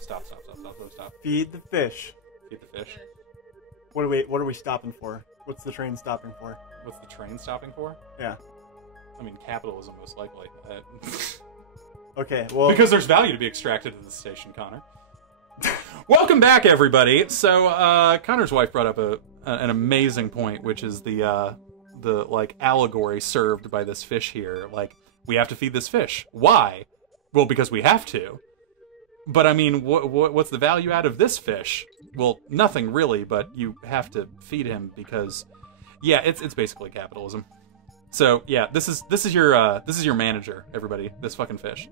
Stop. Feed the fish. Feed the fish. What are we stopping for? What's the train stopping for? What's the train stopping for? Yeah. I mean, capitalism, most likely. Okay, well... Because there's value to be extracted at the station, Connor. Welcome back, everybody! So, Connor's wife brought up an amazing point, which is the like, allegory served by this fish here. Like, we have to feed this fish. Why? Well, because we have to. But, I mean, what's the value out of this fish? Well, nothing, really, but you have to feed him because... Yeah, it's basically capitalism. So, yeah, this is your manager, everybody. This fucking fish.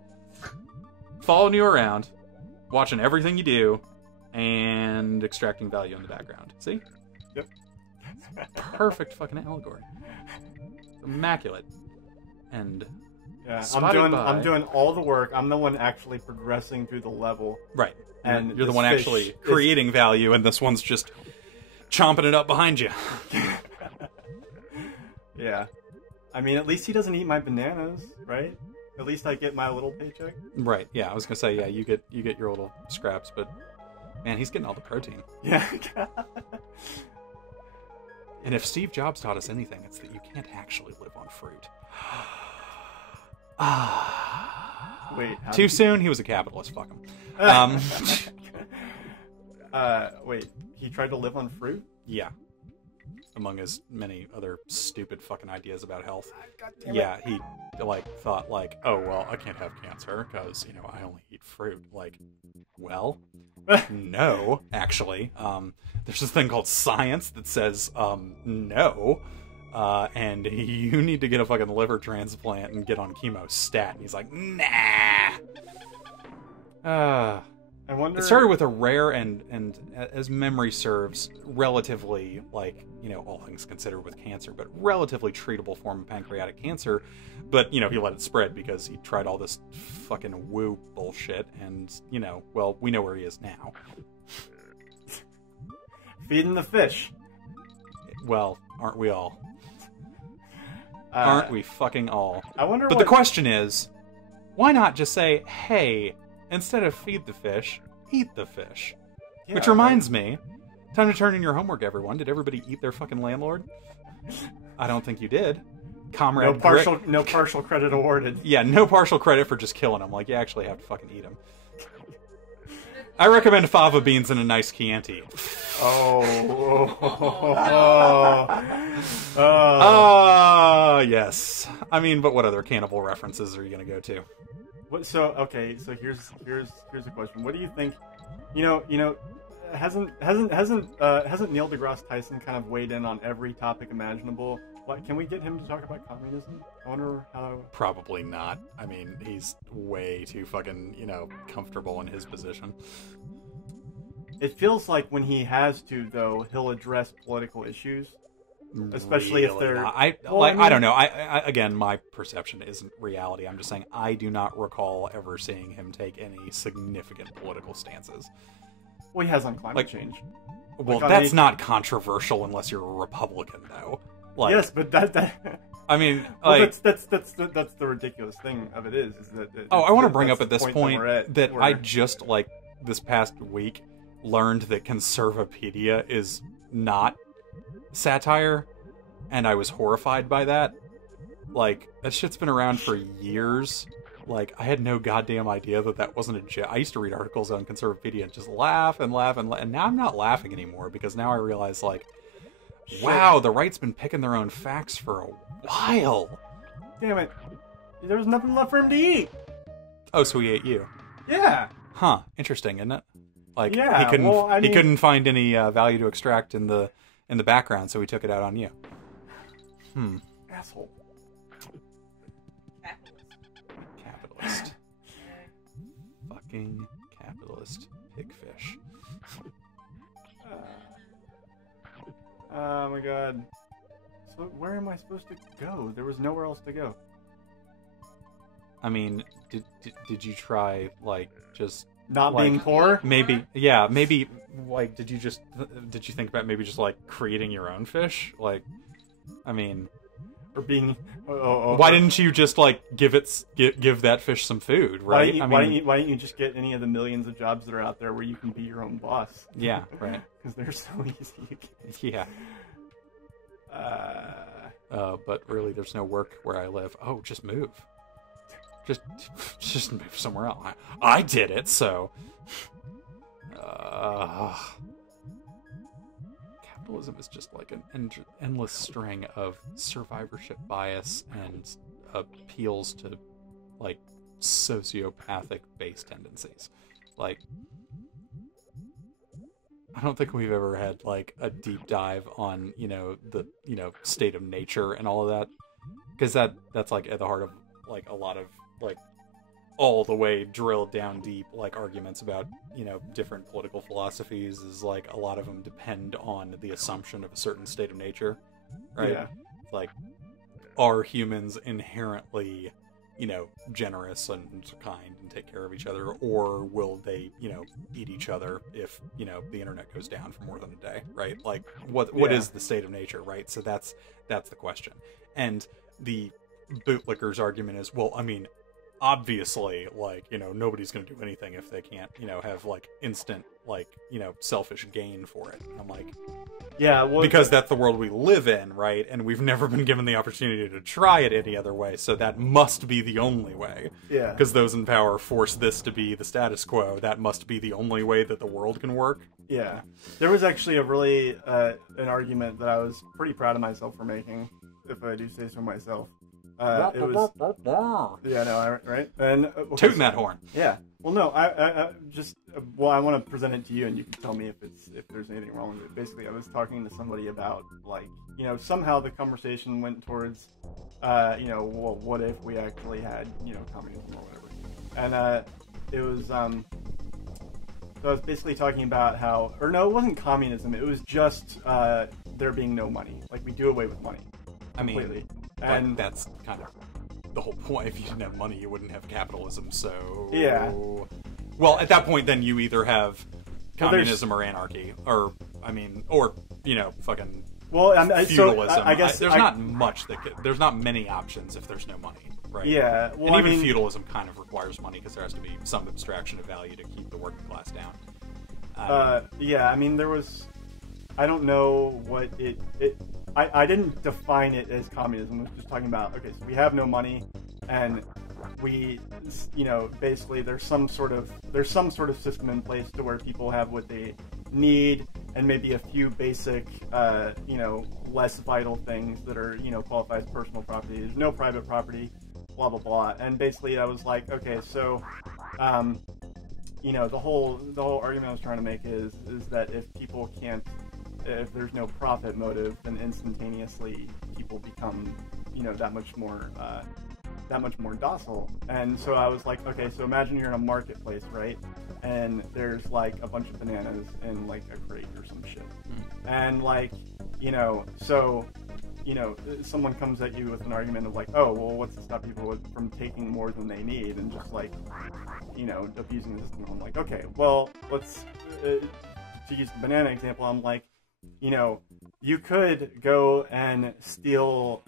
Following you around, watching everything you do, and extracting value in the background. See? Yep. Perfect fucking allegory. Immaculate. And yeah, I'm doing all the work. I'm the one actually progressing through the level. Right. And you're the one actually creating value, and this one's just chomping it up behind you. Yeah. I mean, at least he doesn't eat my bananas, right? At least I get my little paycheck. Right. Yeah, I was gonna say, yeah, you get your little scraps, but man, he's getting all the protein. Yeah. And if Steve Jobs taught us anything, it's that you can't actually live on fruit. Wait. Too soon? He was a capitalist. Fuck him. Wait. He tried to live on fruit? Yeah. Among his many other stupid fucking ideas about health. Yeah, he like thought like, oh well, I can't have cancer because I only eat fruit. Like, well, no, actually, there's this thing called science that says no, and you need to get a fucking liver transplant and get on chemostat. And he's like, nah. I wonder. It started with a rare and as memory serves, relatively, like, all things considered with cancer, but relatively treatable form of pancreatic cancer. But, he let it spread because he tried all this fucking woo bullshit. And, well, we know where he is now. Feeding the fish. Well, aren't we all? Aren't we fucking all? I wonder. But the question is, why not just say, hey, instead of feed the fish, eat the fish? Yeah, which reminds me, time to turn in your homework, everyone. Did everybody eat their fucking landlord? I don't think you did. Comrade no partial credit awarded. Yeah, no partial credit for just killing him. Like, you actually have to fucking eat him. I recommend fava beans and a nice Chianti. Yes. I mean, but what other cannibal references are you gonna go to? So here's a question. What do you think? Hasn't Neil deGrasse Tyson kind of weighed in on every topic imaginable? Can we get him to talk about communism? I wonder how. Probably not. I mean, he's way too fucking comfortable in his position. It feels like when he has to, though, he'll address political issues. Especially if they're... I don't know. I again, my perception isn't reality. I'm just saying I do not recall ever seeing him take any significant political stances. Well, he has on climate change. Well, that's not controversial unless you're a Republican, though. Like, yes, but that I mean, well, like... that's the ridiculous thing of it is that... I want to bring up at this point that I just, like, this past week learned that Conservapedia is not satire, and I was horrified by that. Like, that shit's been around for years. Like, I had no goddamn idea that wasn't a joke. I used to read articles on Conservapedia and just laugh and laugh and now I'm not laughing anymore because now I realize, like, wow, the right's been picking their own facts for a while. Damn it. There was nothing left for him to eat. Oh, so he ate you. Yeah. Huh. Interesting, isn't it? Like, yeah, he couldn't find any value to extract in the background, so he took it out on you. Asshole. Capitalist. Fucking capitalist pigfish. Oh my god. So where am I supposed to go? There was nowhere else to go. I mean, did you try, like, just... Not being poor? Maybe, like, did you think about maybe just, like, creating your own fish? Like, I mean, or being. Why didn't you just like give that fish some food, right? Why don't you just get any of the millions of jobs that are out there where you can be your own boss? Yeah, right. Because they're so easy. Yeah. But really, there's no work where I live. Oh, just move. Just move somewhere else. I did it, so. Capitalism is just like an endless string of survivorship bias and appeals to like sociopathic base tendencies. Like, I don't think we've ever had like a deep dive on the state of nature and all of that, because that's like at the heart of like a lot of like all the way drilled down deep like arguments about different political philosophies. Is like a lot of them depend on the assumption of a certain state of nature, right? Yeah. Like, are humans inherently generous and kind and take care of each other, or will they eat each other if the internet goes down for more than a day, right? Like, what is the state of nature, right? So that's the question. And the bootlicker's argument is, well, I mean, obviously, like, nobody's going to do anything if they can't, have like instant, like, selfish gain for it. And I'm like, yeah, well, because that's the world we live in, right? And we've never been given the opportunity to try it any other way, so that must be the only way. Yeah. Because those in power force this to be the status quo. That must be the only way that the world can work. Yeah. There was actually a really, an argument that I was pretty proud of myself for making, if I do say so myself. It was, yeah, no, right? And tooting that horn. Yeah. Well, no, I want to present it to you, and you can tell me if there's anything wrong with it. Basically, I was talking to somebody about, like, somehow the conversation went towards, well, what if we actually had, communism or whatever, and it was, so I was basically talking about how, or no, it wasn't communism. It was just there being no money. Like, we do away with money. Completely. And that's kind of the whole point. If you didn't have money, you wouldn't have capitalism. So yeah. Well, at that point, then you either have communism or anarchy, or fucking feudalism. So I guess there's not much there's not many options if there's no money, right? Yeah. Well, and even feudalism kind of requires money because there has to be some abstraction of value to keep the working class down. Yeah. I mean, there was. I don't know what it. I didn't define it as communism. I was just talking about, okay, so we have no money, and we, basically there's some sort of system in place to where people have what they need, and maybe a few basic, less vital things that are, qualified as personal property. There's no private property, blah, blah, blah. And basically I was like, okay, so, the whole argument I was trying to make is that if people can't, if there's no profit motive, then instantaneously people become, that much more docile. And so I was like, okay, so imagine you're in a marketplace, right? And there's like a bunch of bananas in like a crate or some shit. And like, someone comes at you with an argument of like, oh, well, what's to stop people from taking more than they need and just like, abusing the system? I'm like, okay, well, let's, to use the banana example, I'm like, you could go and steal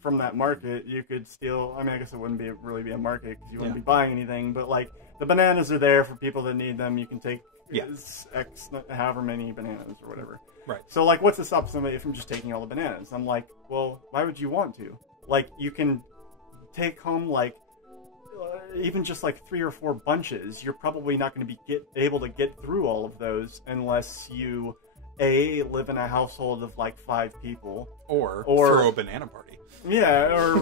from that market. You could steal, I mean, I guess it wouldn't really be a market because you wouldn't be buying anything, but like the bananas are there for people that need them. You can take X, however many bananas or whatever. Right. So like, what's to stop somebody from just taking all the bananas? I'm like, well, why would you want to? Like, you can take home like even just like 3 or 4 bunches. You're probably not going to be able to get through all of those unless you live in a household of like 5 people, or throw a banana party. Yeah, or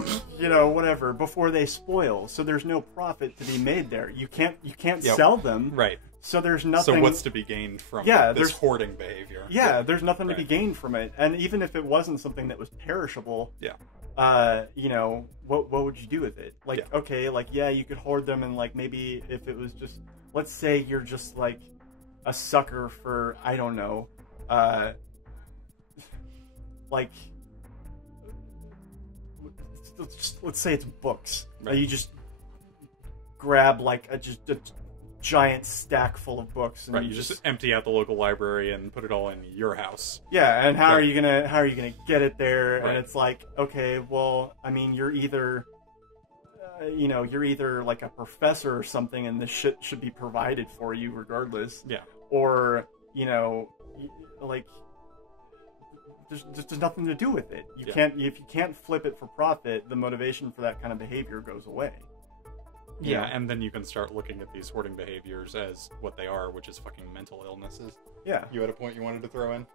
whatever, before they spoil. So there's no profit to be made there. You can't sell them. Right. So there's nothing. So what's to be gained from this hoarding behavior? Yeah, there's nothing to be gained from it. And even if it wasn't something that was perishable, what would you do with it? Like, okay, like, yeah, you could hoard them, and like maybe if it was just, let's say you're just like a sucker for, I don't know, like, let's say it's books. Right. You just grab like a giant stack full of books. And Right, you just empty out the local library and put it all in your house. Yeah, and how Right. are you gonna get it there? Right. And it's like, okay, well, I mean, you're either, you're either like a professor or something, and this shit should be provided for you regardless. Yeah. Or like, there's nothing to do with it. You Yeah. can't if you can't flip it for profit, the motivation for that kind of behavior goes away. Yeah, and then you can start looking at these hoarding behaviors as what they are, which is fucking mental illnesses. Yeah. You had a point you wanted to throw in?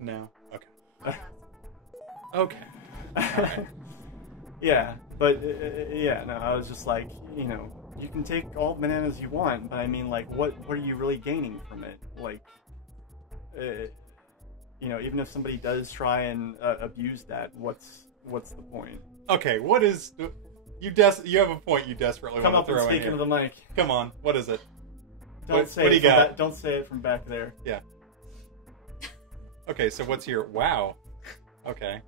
No? Okay. Okay. Alright. Yeah, but no, I was just like, you can take all the bananas you want, but I mean, like, what are you really gaining from it? Like, even if somebody does try and abuse that, what's the point? Okay, what is... You have a point you desperately Come want up to and throw in speak here. into the mic. Come on, what is it? Don't What say do it. you got? Don't say it from back there. Yeah. Okay, so what's your... Wow. Okay.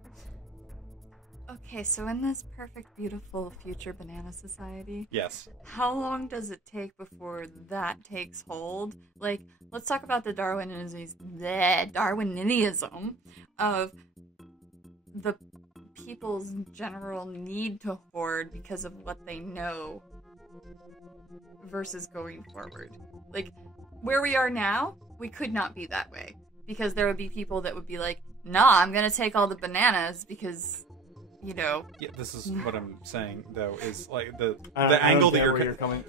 Okay, so in this perfect, beautiful future banana society, Yes. how long does it take before that takes hold? Like, let's talk about the Darwinism of the people's general need to hoard because of what they know versus going forward. Like, where we are now, we could not be that way. Because there would be people that would be like, nah, I'm gonna take all the bananas because... Yeah, this is what I'm saying though, is like the I angle don't that get you're where you're coming.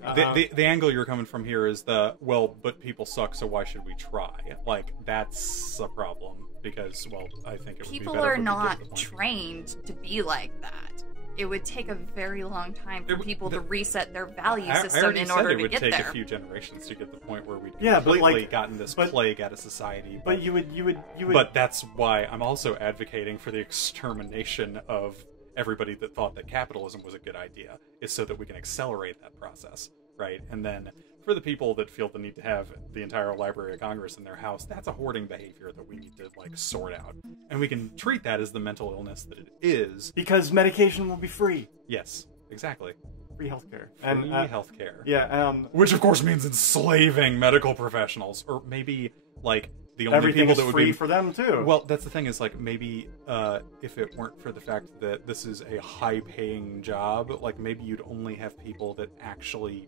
the angle you're coming from here is but people suck, so why should we try? Like, that's a problem because, well, I think it would people be better are if we not get to the point. trained to be like that. It would take a very long time for It would- people to reset their value system I already in said order it to would get take there. a few generations to get to the point where we'd Yeah, but, completely like, gotten this but- plague out of society. but you would. But that's why I'm also advocating for the extermination of everybody that thought that capitalism was a good idea, is so that we can accelerate that process, right? And then for the people that feel the need to have the entire Library of Congress in their house, that's a hoarding behavior that we need to, like, sort out. And we can treat that as the mental illness that it is. because medication will be free. Yes, exactly. Free healthcare. Free And healthcare. yeah, Which, of course, means enslaving medical professionals. Or maybe, like, the only everything people is that would free be... for them too. Well, that's the thing, is, like, maybe if it weren't for the fact that this is a high-paying job, like, maybe you'd only have people that actually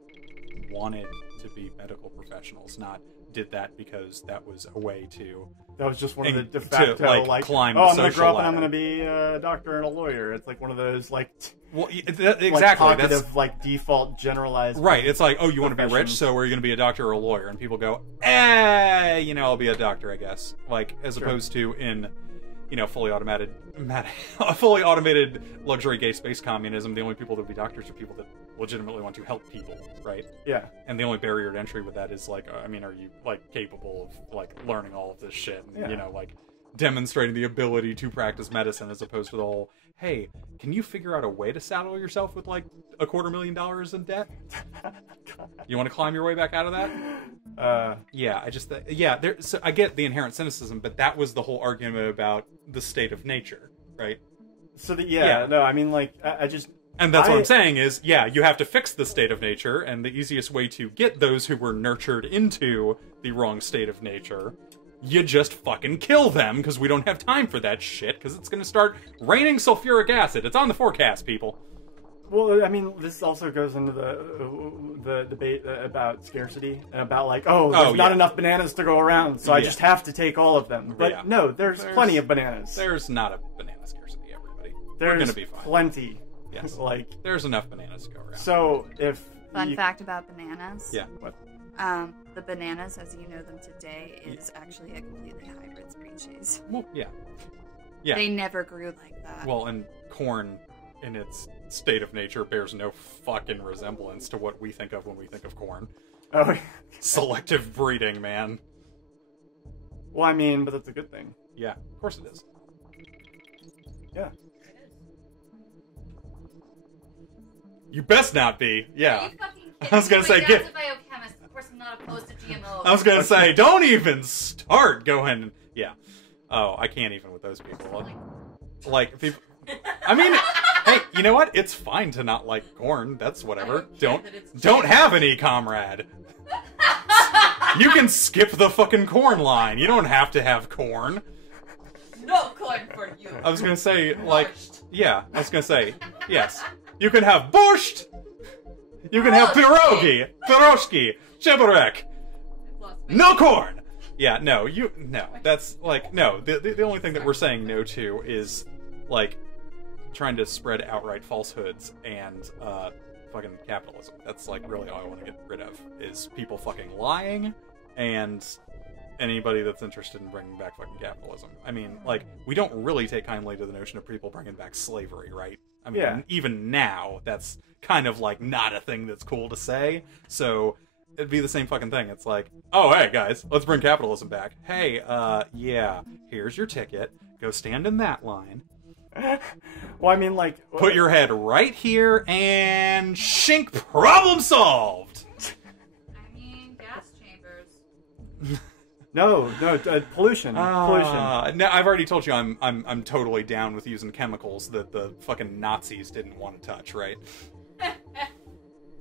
wanted to be medical professionals, not did that because that was a way to... that was just one of the and de to, facto, like, climb the I'm gonna social grow up and I'm ladder. gonna be a doctor and a lawyer. It's like one of those Well, like exactly. cognitive, That's like default generalized. right. It's like, oh, you want to be rich, profession. so are you going to be a doctor or a lawyer? And people go, I'll be a doctor, I guess. Like, as Sure. opposed to in, fully automated luxury gay space communism, the only people that would be doctors are people that legitimately want to help people, right? Yeah. And the only barrier to entry with that is, like, are you, like, capable of, like, learning all of this shit and, Yeah. like, demonstrating the ability to practice medicine, as opposed to the whole, hey, can you figure out a way to saddle yourself with, like, $250,000 in debt? You want to climb your way back out of that? Yeah, so I get the inherent cynicism, but that was the whole argument about the state of nature, right? So Yeah. no, I mean, like, I just. And that's what I'm saying is, yeah, you have to fix the state of nature, and the easiest way to get those who were nurtured into the wrong state of nature, you just fucking kill them, because we don't have time for that shit, because it's going to start raining sulfuric acid. It's on the forecast, people. Well, I mean, this also goes into the debate about scarcity and about, like, there's not enough bananas to go around, so I just have to take all of them. But Yeah. no, there's plenty of bananas. There's not a banana scarcity, everybody. We're There's going to be fine. plenty. Yes. Like, There's enough bananas to go around. so if Fun you- fact about bananas. Yeah. What? The bananas, as you know them today, is actually a completely hybrid species. Well, yeah. Yeah. They never grew like that. Well, and corn, in its state of nature, bears no fucking resemblance to what we think of when we think of corn. Oh, Selective breeding, man. well, I mean, but that's a good thing. Yeah, of course it is. Yeah. You best not be. Yeah. Are you fucking kidding I was gonna me? say, My get- dad's a biochemist. Of course, I'm not opposed to GMOs. I was gonna say, don't even start going. Yeah. Oh, I can't even with those people. Like people. I mean, Hey, you know what? It's fine to not like corn. That's whatever. don't care that it's Don't have any, comrade. You can skip the fucking corn line. You don't have to have corn. No corn for you. I was gonna say, like, Borscht. yeah, I was gonna say, yes. You can have borscht. You can have pierogi, piroshki, cheburek. I've lost my- No corn. Yeah, no, that's like, no. The only thing that we're saying no to is, like, trying to spread outright falsehoods and, fucking capitalism. That's, like, really all I want to get rid of, is people fucking lying and anybody that's interested in bringing back fucking capitalism. I mean, like, we don't really take kindly to the notion of people bringing back slavery, right? I mean, Yeah. even now, that's kind of, like, not a thing that's cool to say, so it'd be the same fucking thing. It's like, oh, hey, guys, let's bring capitalism back. Hey, yeah, here's your ticket. Go stand in that line. Well, I mean, like, Put your head right here, and shink, problem solved! I mean, gas chambers. no, pollution. Pollution. No, I've already told you I'm totally down with using chemicals that the fucking Nazis didn't want to touch, right?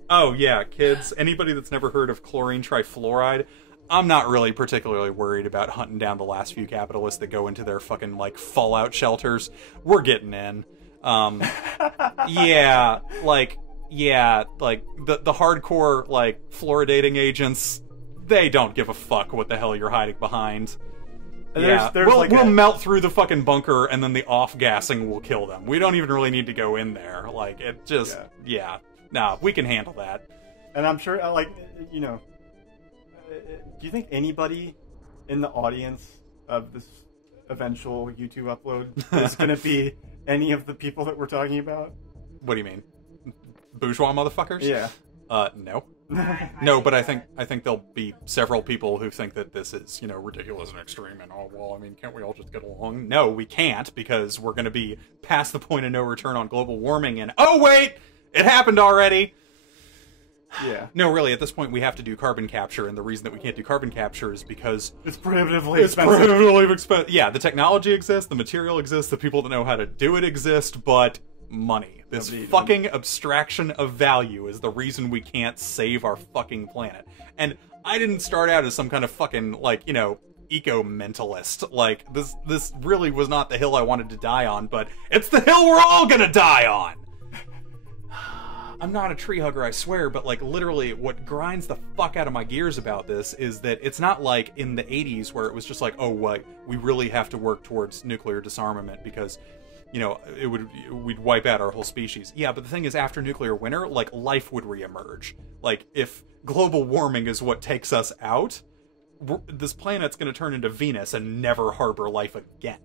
Oh yeah, kids, anybody that's never heard of chlorine trifluoride, I'm not really particularly worried about hunting down the last few capitalists that go into their fucking, like, fallout shelters. We're getting in. Yeah, like, the hardcore, like, fluoridating agents, they don't give a fuck what the hell you're hiding behind. Yeah, we'll melt through the fucking bunker, and then the off-gassing will kill them. We don't even really need to go in there. Like, it just, yeah. Nah, we can handle that. And I'm sure, like, you know, do you think anybody in the audience of this eventual YouTube upload is going to be any of the people that we're talking about? What do you mean? Bourgeois motherfuckers? Yeah. No. No, but I think there'll be several people who think that this is, you know, ridiculous and extreme and, oh, well, I mean, can't we all just get along? No, we can't, because we're going to be past the point of no return on global warming, and, oh, wait! It happened already! Yeah. No, really, at this point we have to do carbon capture, and the reason that we can't do carbon capture is because It's prohibitively expensive. prohibitively expensive. Yeah, the technology exists, the material exists, the people that know how to do it exist, but money. This Nobody- fucking abstraction of value is the reason we can't save our fucking planet. And I didn't start out as some kind of fucking, like, you know, eco-mentalist. Like, this really was not the hill I wanted to die on, but it's the hill we're all gonna die on! I'm not a tree hugger, I swear, but, like, literally what grinds the fuck out of my gears about this is that it's not like in the 80s where it was just like, oh, what, we really have to work towards nuclear disarmament because, you know, we'd wipe out our whole species. Yeah, but the thing is, after nuclear winter, like, life would reemerge. Like, if global warming is what takes us out, this planet's gonna turn into Venus and never harbor life again.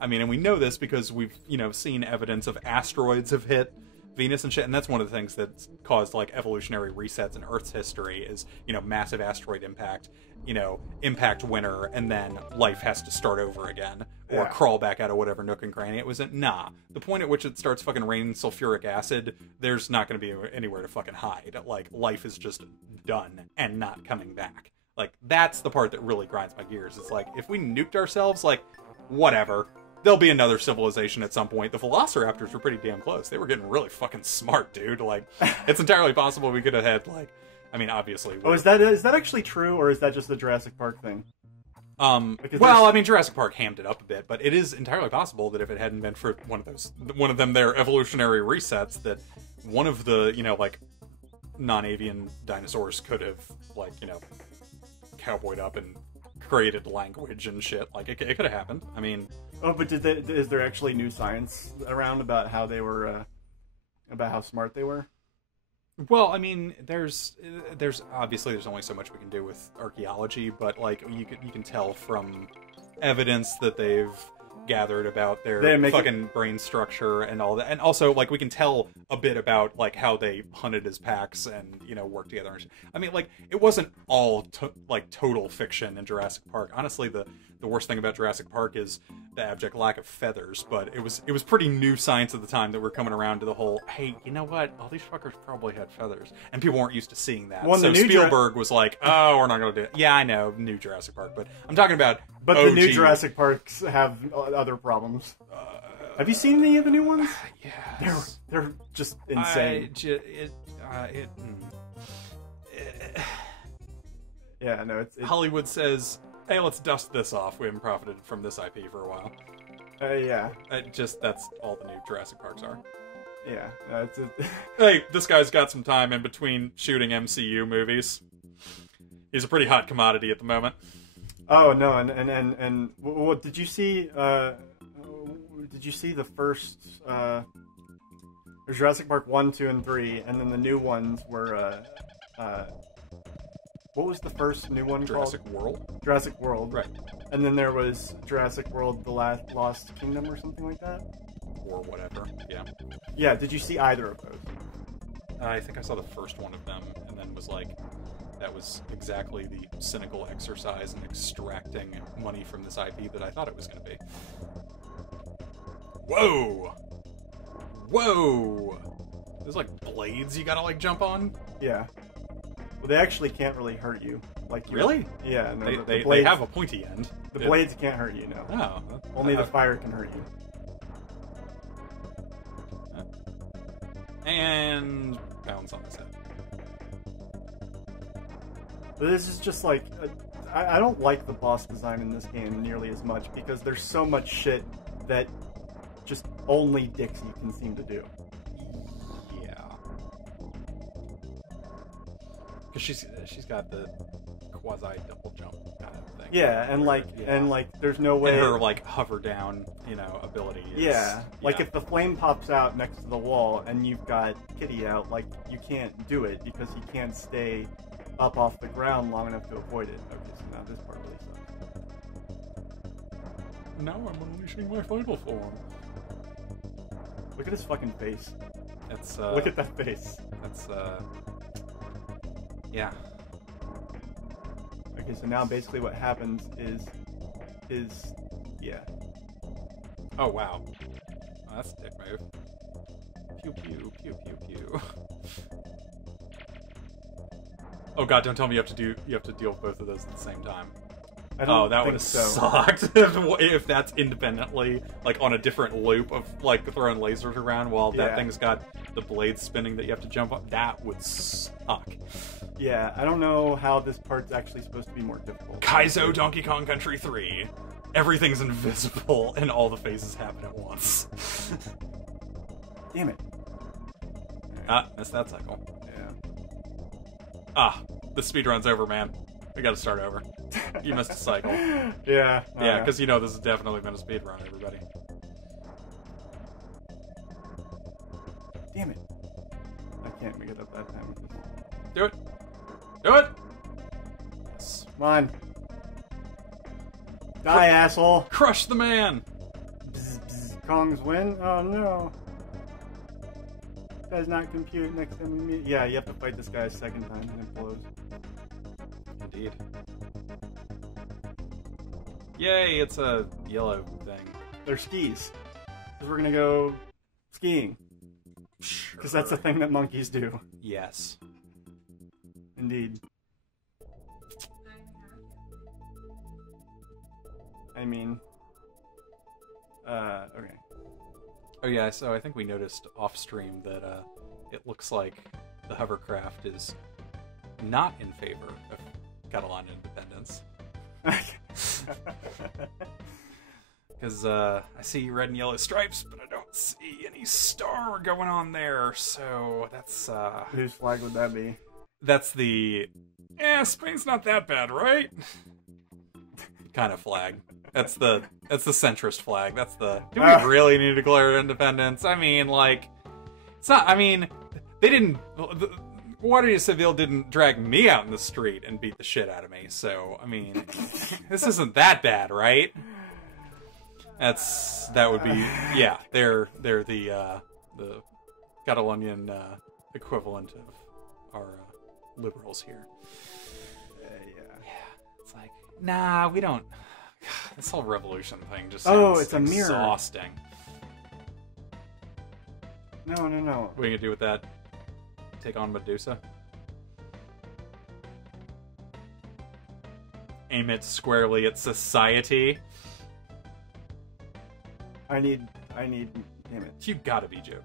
I mean, and we know this because we've, you know, seen evidence of asteroids have hit Venus and shit, and that's one of the things that's caused, like, evolutionary resets in Earth's history is, you know, massive asteroid impact, you know, impact winter, and then life has to start over again, or crawl back out of whatever nook and cranny it was in. Nah. The point at which it starts fucking raining sulfuric acid, there's not gonna be anywhere to fucking hide. Like, life is just done and not coming back. Like, that's the part that really grinds my gears. It's like, if we nuked ourselves, like, whatever. There'll be another civilization at some point. The Velociraptors were pretty damn close. They were getting really fucking smart, dude. Like, it's entirely possible we could have had, like, I mean, obviously. Oh, is that actually true, or is that just the Jurassic Park thing? Well, I mean, Jurassic Park hammed it up a bit, but it is entirely possible that if it hadn't been for one of them, their evolutionary resets, that one of the, you know, like, non-avian dinosaurs could have, like, you know, cowboyed up and created language and shit. Like, it could have happened. I mean... Oh, but is there actually new science around about how they were, about how smart they were? Well, I mean, there's obviously there's only so much we can do with archaeology, but, like, you can tell from evidence that they've gathered about their fucking brain structure and all that, and also, like, we can tell a bit about, like, how they hunted as packs and, you know, worked together. I mean, like, it wasn't all like total fiction in Jurassic Park. Honestly, the worst thing about Jurassic Park is the abject lack of feathers, but it was pretty new science at the time that we're coming around to the whole, hey, you know what, all these fuckers probably had feathers, and people weren't used to seeing that. Well, so Spielberg was like, oh, we're not gonna do it. Yeah, I know, new Jurassic Park, but I'm talking about But OG. the new Jurassic Parks have other problems. Have you seen any of the new ones? Yes. They're just insane. Yeah, no, it's Hollywood says, hey, let's dust this off. We haven't profited from this IP for a while. yeah, That's all the new Jurassic Parks are. yeah. Hey, this guy's got some time in between shooting MCU movies. He's a pretty hot commodity at the moment. Oh no, and what did you see? Did you see the first Jurassic Park 1, 2, and 3, and then the new ones were what was the first new one Jurassic called? World? Jurassic World. Right. And then there was Jurassic World: The Lost Kingdom or something like that. Or whatever, yeah. Yeah. Did you see either of those? I think I saw the first one of them, and then was like, that was exactly the cynical exercise in extracting money from this IP that I thought it was going to be. Whoa! Whoa! There's like blades you gotta like jump on? Yeah. Well, they actually can't really hurt you. Like Really? Yeah. No, They blades, have a pointy end. the blades can't hurt you. No. Oh. Only the fire can hurt you. And bounce on his head. But this is just like I don't like the boss design in this game nearly as much because there's so much shit that just only Dixie can seem to do. Yeah. Because she's got the quasi double jump kind of thing. Yeah, and like there's no way And her like hover down, ability. Like if the flame pops out next to the wall and you've got Kitty out, like you can't do it because he can't stay up off the ground long enough to avoid it. Okay, so now this part really sucks. Now I'm unleashing my final form. Look at his fucking face. It's Look at that face. That's yeah. Okay, so now basically what happens is Oh wow. Oh, that's a dick move. Pew pew pew pew pew. Oh god, don't tell me you have to deal with both of those at the same time. I don't That would think have so. sucked if that's independently, like on a different loop of like throwing lasers around while that Yeah. thing's got the blades spinning that you have to jump on. That would suck. Yeah, I don't know how this part's actually supposed to be more difficult. Kaizo Donkey Kong Country 3. Everything's invisible and all the phases happen at once. Damn it. Missed that cycle. Yeah. The speedrun's over, man. We gotta start over. You missed a cycle. Yeah. Yeah, because this has definitely been a speedrun, everybody. Damn it. I can't make it up that time. Do it! Do it! Yes. Come on. Die, asshole. Crush the man! Bzz, bzz. Kong's win? Oh no. Does not compute next time we meet. Yeah, you have to fight this guy a second time and it blows. Indeed. Yay, it's a yellow thing. They're skis. Because we're gonna go skiing. Because that's the thing that monkeys do. Yes. Indeed. I mean... okay. Oh yeah, so I think we noticed off stream that it looks like the hovercraft is not in favor of Catalan independence. Because I see red and yellow stripes, but I don't see any star going on there, so that's Whose flag would that be? that's the Spain's not that bad, right? kind of flag. That's the centrist flag. That's the do we really need to declare independence? I mean, like, it's not. I mean, they didn't. Guardia Civil didn't drag me out in the street and beat the shit out of me. So I mean, this isn't that bad, right? That would be yeah. They're the Catalonian equivalent of our liberals here. Yeah. It's like, nah, we don't. This whole revolution thing just Oh, sounds it's a mirror. exhausting. No. What are you gonna do with that? Take on Medusa? Aim it squarely at society? I need I need. Damn it. You gotta be joking.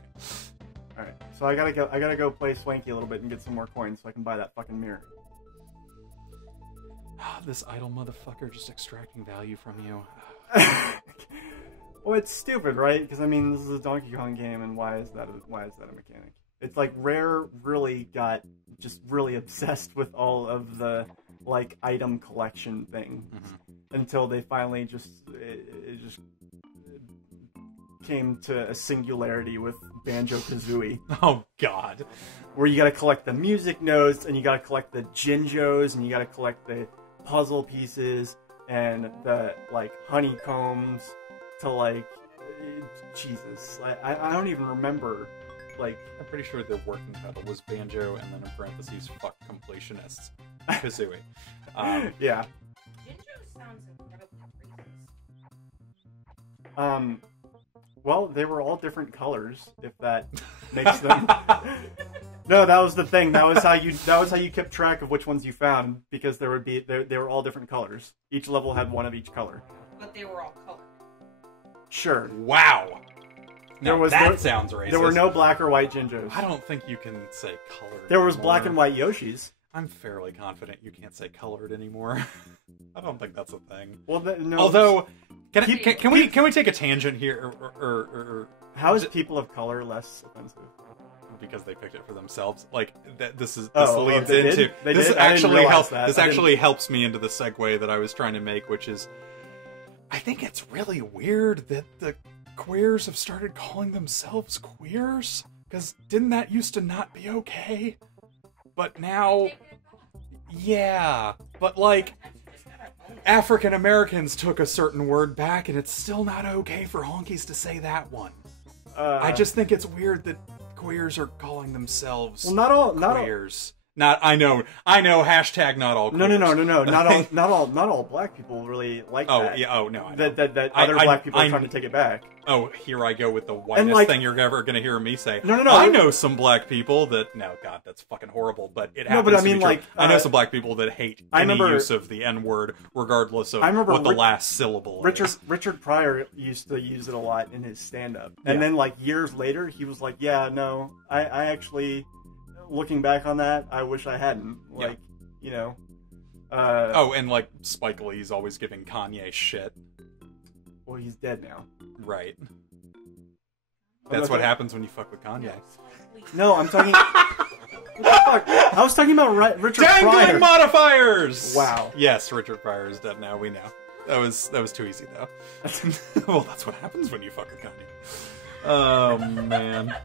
All right. So I gotta go play Swanky a little bit and get some more coins so I can buy that fucking mirror. This idle motherfucker just extracting value from you. Well, it's stupid, right? Because I mean, this is a Donkey Kong game, and why is that a mechanic? It's like Rare really got just really obsessed with all of the like item collection thing until they finally just it just came to a singularity with Banjo-Kazooie. Oh God. Where you gotta collect the music notes, and you gotta collect the Jinjos, and you gotta collect the puzzle pieces, and the, like, honeycombs to, like, Jesus. I don't even remember, like... I'm pretty sure the working title was Banjo, and then in parentheses, fuck completionists. Kazooie. Yeah. Jinjo sounds incredibly racist. Well, they were all different colors, if that makes them... No, that was the thing. That was how you kept track of which ones you found, because they were all different colors. Each level had one of each color. But they were all colored. Sure. Wow. Now that sounds racist. There were no black or white Jinjos. I don't think you can say colored. There was anymore. black and white Yoshis. I'm fairly confident you can't say colored anymore. I don't think that's a thing. Well, no. Although, can we take a tangent here, or how is people of color less offensive? Because they picked it for themselves. Like this leads they into did? They this did? I didn't actually realize helps. that. This actually helps me into the segue that I was trying to make, which is, I think it's really weird that the queers have started calling themselves queers. Because didn't that used to not be okay? But now, yeah. But like, African Americans took a certain word back, and it's still not okay for honkies to say that one. I just think it's weird that queers are calling themselves not all queers. I know. Hashtag not all queers. No. not all black people really like that. Yeah. Oh no. That other black people are trying to take it back. Oh, here I go with the whitest thing you're ever gonna hear me say. No. I know some black people that. No, God, that's fucking horrible. But it happens. No, but I to be mean, true. like, I know some black people that hate any use of the N-word, regardless of what the last syllable is. Richard Pryor used to use it a lot in his stand-up, and then like years later, he was like, "Yeah, no, I actually." Looking back on that, I wish I hadn't. Like, you know. And like Spike Lee's always giving Kanye shit. Well, he's dead now. Right. That's what happens when you fuck with Kanye. No, I'm talking. What the fuck? I was talking about Richard Dangling Pryor. modifiers! Wow. Yes, Richard Pryor is dead now. We know. That was too easy though. Well, that's what happens when you fuck with Kanye. Oh man.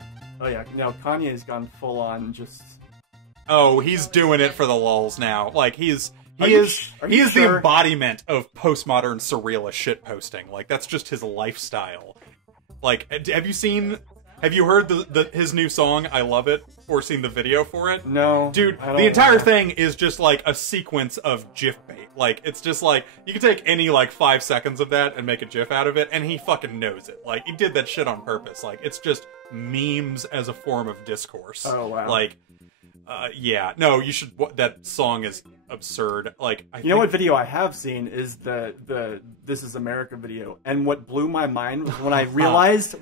Oh yeah, no, Kanye's gone full on just... Oh, he's doing it for the lulz now. Like, he is sure? the embodiment of postmodern surrealist shitposting. Like, that's just his lifestyle. Like, have you heard his new song, I Love It, or seen the video for it? No. Dude, the entire thing is just like a sequence of GIF bait. Like, it's just like, you can take any like 5 seconds of that and make a GIF out of it, and he fucking knows it. Like, he did that shit on purpose. Like, it's just memes as a form of discourse. Oh, wow. Like, yeah. No, you should, that song is absurd. Like, you know what video I have seen is the This Is America video, and what blew my mind was when I realized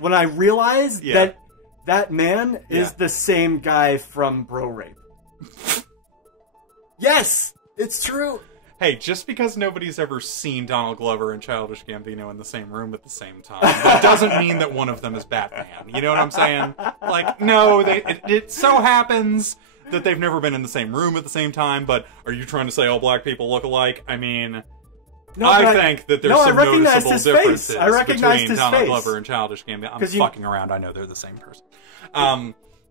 that man is the same guy from Bro Rape. Yes, it's true. Hey, just because nobody's ever seen Donald Glover and Childish Gambino in the same room at the same time, that doesn't mean that one of them is Batman. You know what I'm saying? Like, no, it so happens that they've never been in the same room at the same time, but are you trying to say all black people look alike? I mean, no, I think that there's some noticeable differences I recognized between his Donald face. Glover and Childish Gambino. I'm fucking around. I know they're the same person.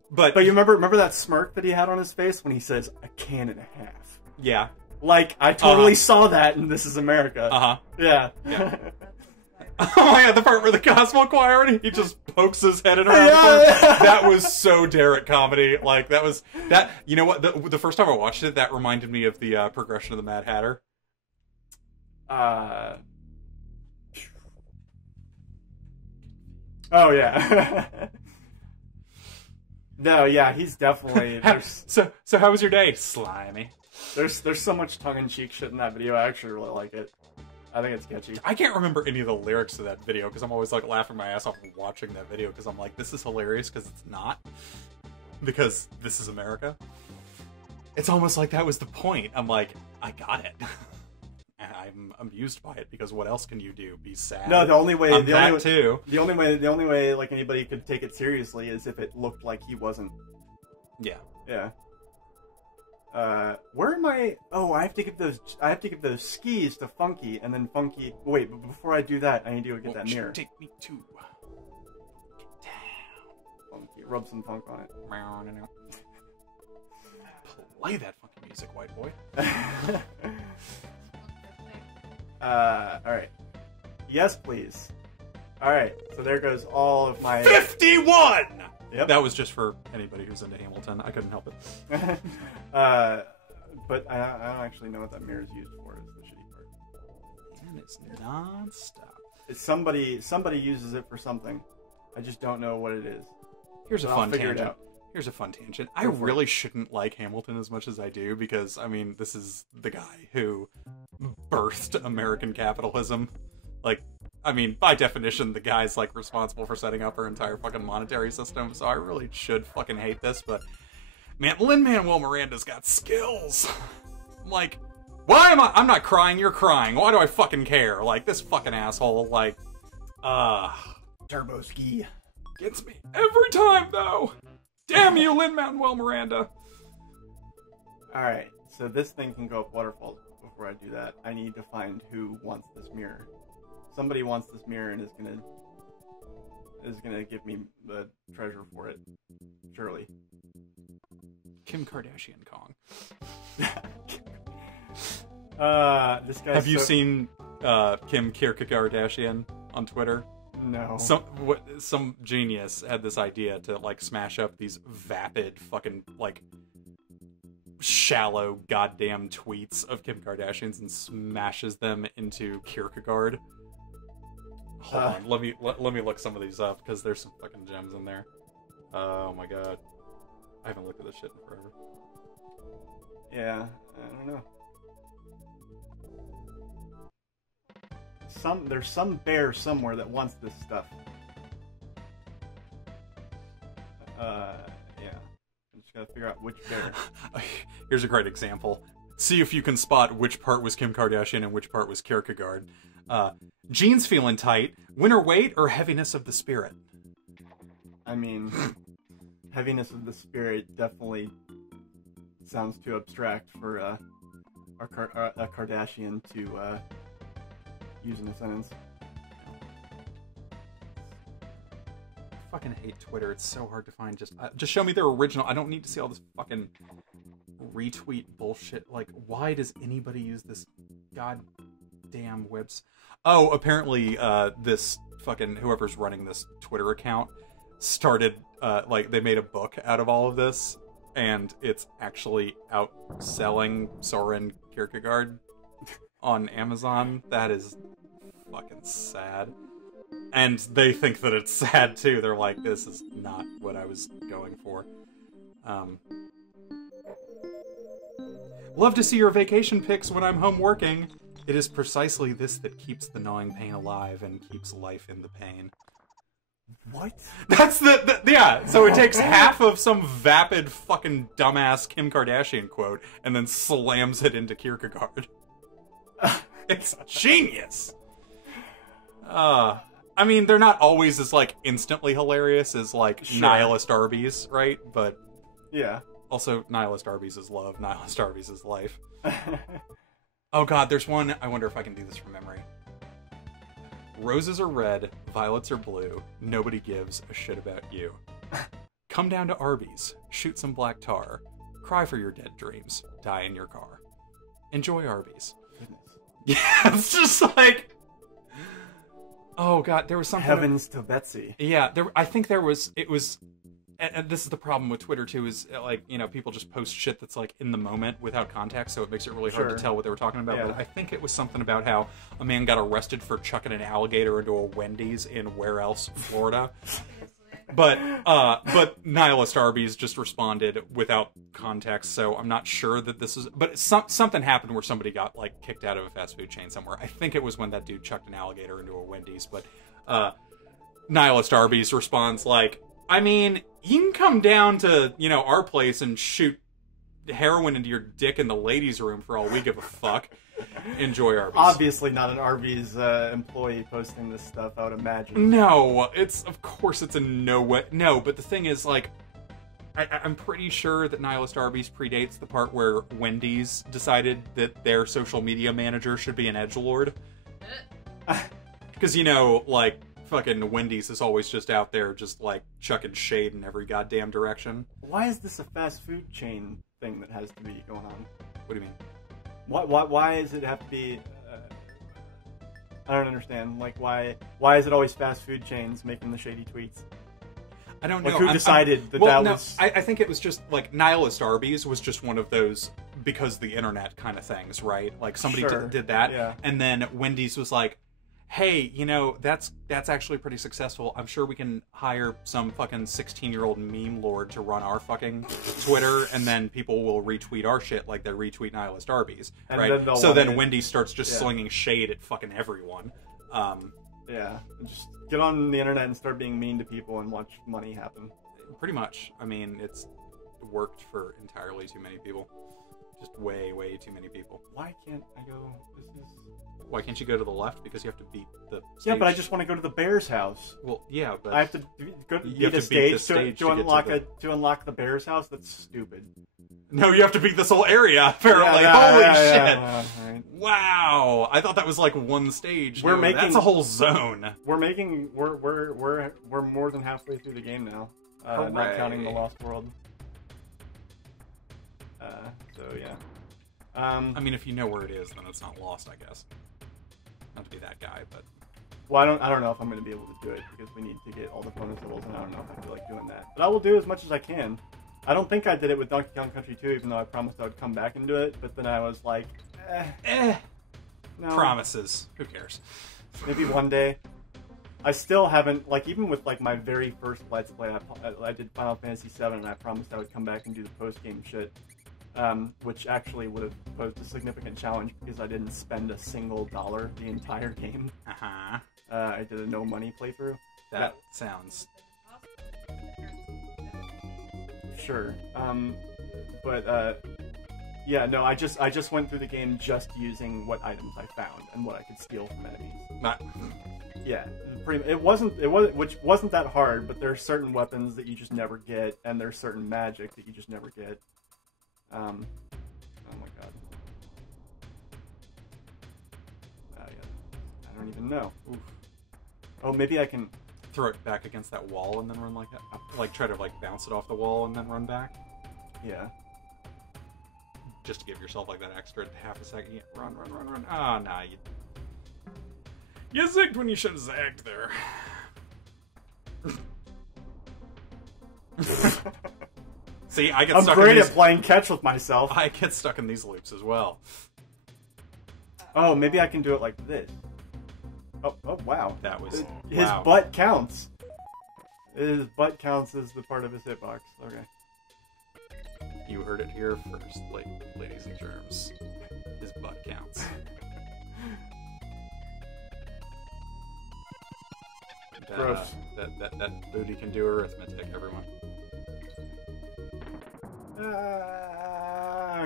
But you remember that smirk that he had on his face when he says, "a can and a half"? Yeah. Like, I totally saw that in This Is America. Yeah. Oh yeah, the part where the gospel choir and he just pokes his head in around the corner. That was so Derek comedy. Like, that was that. You know what? The first time I watched it, that reminded me of the progression of the Mad Hatter. Oh yeah. No, yeah, he's definitely. So how was your day, Slimy? There's so much tongue-in-cheek shit in that video. I actually really like it. I think it's sketchy. I can't remember any of the lyrics to that video because I'm always like laughing my ass off watching that video because I'm like, this is hilarious because it's not. Because this is America. It's almost like that was the point. I'm like, I got it. And I'm amused by it because what else can you do? Be sad? No, the only way too. The only way like anybody could take it seriously is if it looked like he wasn't. Yeah. Yeah. Where am I? Oh, I have to give those skis to Funky, and then Funky. Wait, but before I do that, I need to go get that mirror. Take me to. Get down. Funky, rub some funk on it. Play that funky music, white boy. Alright. Yes, please. Alright, so there goes all of my... 51! Yep. That was just for anybody who's into Hamilton. I couldn't help it. But I don't actually know what that mirror is used for, is the shitty part. And it's non-stop. It's somebody uses it for something. I just don't know what it is. Here's a I'll fun figure it tangent. out. Here's a fun tangent. I Go for really shouldn't like Hamilton as much as I do because, I mean, this is the guy who birthed American capitalism. Like, I mean, by definition, the guy's, like, responsible for setting up our entire fucking monetary system, so I really should fucking hate this, but... Man, Lin-Manuel Miranda's got skills! Like, why am I... I'm not crying, you're crying. Why do I fucking care? Like, this fucking asshole, like... Turbo ski. Gets me every time, though! Damn you, Lin-Manuel Miranda! Alright, so this thing can go up waterfalls. Before I do that, I need to find who wants this mirror. Somebody wants this mirror and is gonna give me the treasure for it. Surely. Kim Kardashian Kong. This guy. Have you seen Kim Kardashian on Twitter? No. Some genius had this idea to like smash up these vapid fucking like shallow goddamn tweets of Kim Kardashian's and smashes them into Kierkegaard. Hold on, let me look some of these up because there's some fucking gems in there. Oh my god, I haven't looked at this shit in forever. Yeah, I don't know. There's some bear somewhere that wants this stuff. Yeah. I'm just gotta figure out which bear. Here's a great example. See if you can spot which part was Kim Kardashian and which part was Kierkegaard. Jeans feeling tight. Winter weight or heaviness of the spirit? I mean, heaviness of the spirit definitely sounds too abstract for a Kardashian to use in a sentence. I fucking hate Twitter. It's so hard to find. Just show me their original. I don't need to see all this fucking retweet bullshit. Like, why does anybody use this goddamn website? Oh, apparently this fucking whoever's running this Twitter account started like they made a book out of all of this, and it's actually outselling Soren Kierkegaard on Amazon. That is fucking sad. And they think that it's sad too. They're like, this is not what I was going for. Love to see your vacation pics when I'm home working. It is precisely this that keeps the gnawing pain alive and keeps life in the pain. What? That's yeah, so it takes half of some vapid fucking dumbass Kim Kardashian quote and then slams it into Kierkegaard. It's genius! I mean, they're not always as, like, instantly hilarious as, like, Sure. Nihilist Arby's, right? But Yeah. also, Nihilist Arby's is love, Nihilist Arby's is life. Oh god, there's one. I wonder if I can do this from memory. Roses are red, violets are blue. Nobody gives a shit about you. Come down to Arby's, shoot some black tar, cry for your dead dreams, die in your car. Enjoy Arby's. Goodness. Yeah, it's just like... Oh god, there was something... Heavens to Betsy. Yeah, I think there was... It was... And this is the problem with Twitter, too, is, like, you know, people just post shit that's, like, in the moment without context, so it makes it really hard Sure. to tell what they were talking about. Yeah. But I think it was something about how a man got arrested for chucking an alligator into a Wendy's in where else, Florida. But Nihilist Arby's just responded without context, so I'm not sure that this is. But something happened where somebody got like kicked out of a fast food chain somewhere. I think it was when that dude chucked an alligator into a Wendy's. But Nihilist Arby's responds like, I mean, you can come down to our place and shoot heroin into your dick in the ladies' room for all we give a fuck. Enjoy Arby's. Obviously not an Arby's employee posting this stuff, I would imagine. No, of course it's a no way. No, but the thing is, like, I'm pretty sure that Nihilist Arby's predates the part where Wendy's decided that their social media manager should be an edgelord. Because, like, fucking Wendy's is always just out there just, like, chucking shade in every goddamn direction. Why is this a fast food chain thing that has to be going on? What do you mean? Why does it have to be? I don't understand. Like, why is it always fast food chains making the shady tweets? I don't know. Like, who decided that was? I think it was just like Nihilist Arby's was just one of those because the internet kind of things, right? Like somebody did that, yeah. And then Wendy's was like, "Hey, that's actually pretty successful. I'm sure we can hire some fucking 16-year-old meme lord to run our fucking Twitter, and then people will retweet our shit like they retweet Nihilist Arby's, And right? then So then Wendy's starts just Yeah. slinging shade at fucking everyone. Yeah, just get on the internet and start being mean to people and watch money happen. Pretty much. I mean, it's worked for entirely too many people. Just way, way too many people. Why can't I go? This is. Why can't you go to the left? Because you have to beat the stage. Yeah, but I just want to go to the Bears house. Well, yeah, but I have to go You have beat a to beat the stage stage to to get to unlock the- to unlock the Bears house. That's stupid. no, you have to beat this whole area. Apparently, holy shit! Right. Wow, I thought that was like one stage. We're No, making- that's a whole zone. We're more than halfway through the game now. Not Hooray. counting the Lost World. So yeah. I mean, if you know where it is, then it's not lost, I guess. Not to be that guy, but Well, I don't know if I'm going to be able to do it because we need to get all the bonus levels, and I don't know if I feel like doing that. But I will do as much as I can. I don't think I did it with Donkey Kong Country 2, even though I promised I would come back and do it. But then I was like, no. promises. Who cares? Maybe one day. I still haven't, like, even with like my very first Let's Play, I did Final Fantasy VII, and I promised I would come back and do the post-game shit. Which actually would have posed a significant challenge because I didn't spend a single dollar the entire game. Uh-huh. I did a no money playthrough. That sounds... Sure. Yeah, no, I just went through the game just using what items I found and what I could steal from enemies. Not... Yeah, it wasn't which wasn't that hard, but there are certain weapons that you just never get, and there's certain magic that you just never get. Oh my god. Yeah, I don't even know. Oof. Oh, maybe I can. Throw it back against that wall and then run like that? Like, try to, like, bounce it off the wall and then run back? Yeah. Just to give yourself, like, that extra half a second. Yeah, run. Ah, nah, you zigged when you should have zagged there. See, I get I'm stuck great in these... at playing catch with myself. I get stuck in these loops as well. Oh, maybe I can do it like this. Oh wow. That was... His wow. butt counts. His butt counts as the part of his hitbox. Okay. You heard it here first, ladies and germs. His butt counts. Gross. That booty can do arithmetic, everyone.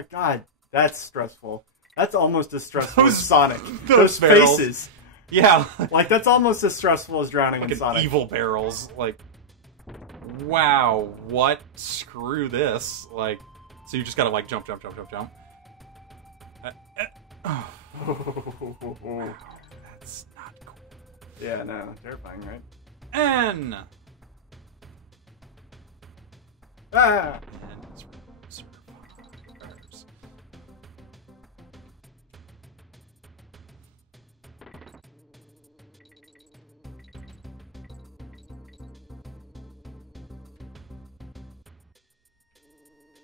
God, that's stressful. That's almost as stressful as Those- Sonic. those Those barrels. faces. Yeah, Like, that's almost as stressful as drowning in fucking Sonic. evil barrels. Like, wow, what? Screw this. Like, so you just gotta, like, jump. Wow, that's not cool. Yeah, no, terrifying, right? N! Ah! And it's survivors.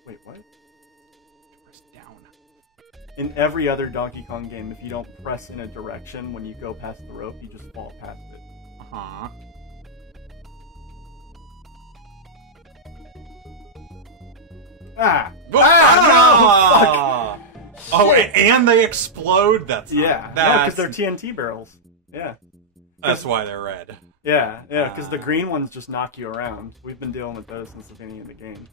Wait, what? Press down. In every other Donkey Kong game, if you don't press in a direction when you go past the rope, you just fall past it. Uh-huh. Ah! Ah! No! Fuck! Oh, Shit. and they explode. That's Yeah. No, That's, because they're TNT barrels. Yeah. that's why they're red. Yeah, because the green ones just knock you around. We've been dealing with those since the beginning of the game.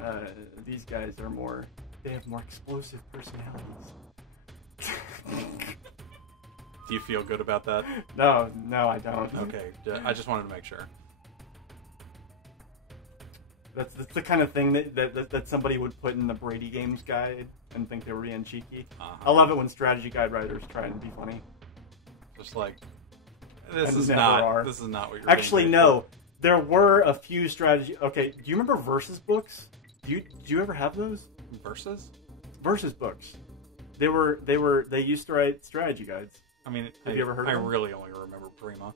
Mm. These guys are more... They have more explosive personalities. Do you feel good about that? No, I don't. Okay, I just wanted to make sure. That's the kind of thing that somebody would put in the Brady Games guide and think they were being cheeky. I love it when strategy guide writers try and be funny. Just like this And is never not are. this is not what you're Actually, being paid no. There were a few strategy. Okay, do you remember Versus books? Do you ever have those? for. Versus? Versus books. They used to write strategy guides. I mean, Have you ever heard of I them? really only remember Prima.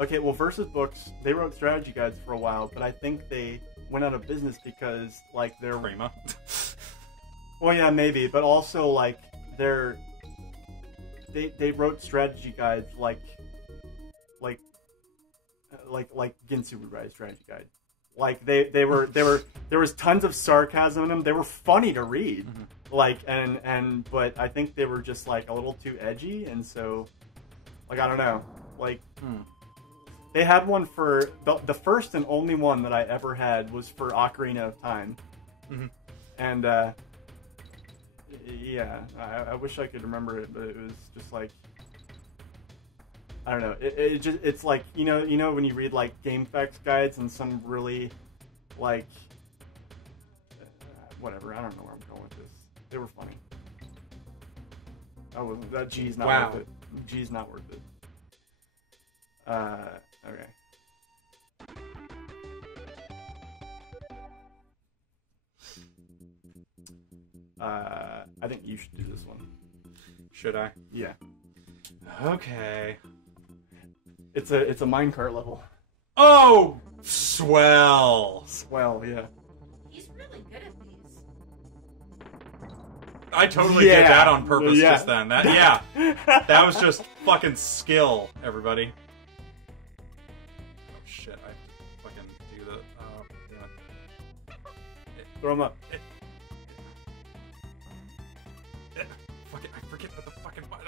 Okay, well, Versus books, they wrote strategy guides for a while, but I think they went out of business because, like, they're... Prima. Well, yeah, maybe, but also, like, they wrote strategy guides like Ginsu would write a strategy guide. Like, there was tons of sarcasm in them. They were funny to read. Mhm. Like, but I think they were just, like, a little too edgy, and so, like, I don't know. Like, they had one for... The first and only one that I ever had was for Ocarina of Time. Mhm. And, yeah, I wish I could remember it, but it was just, like... I don't know. It's like, you know when you read, like, GameFAQs guides and some really, like... whatever, I don't know where I'm going with this. They were funny. That G's not Wow. worth it. G's not worth it. Okay. I think you should do this one. Should I? Yeah. Okay. It's a minecart level. Oh, swell. Well, yeah. He's really good at these. I totally did Yeah. that on purpose Yeah. just then. That that was just fucking skill, everybody. Oh shit, I have to fucking do the damn it. Throw him up. Fucking, I forget what the fucking fucking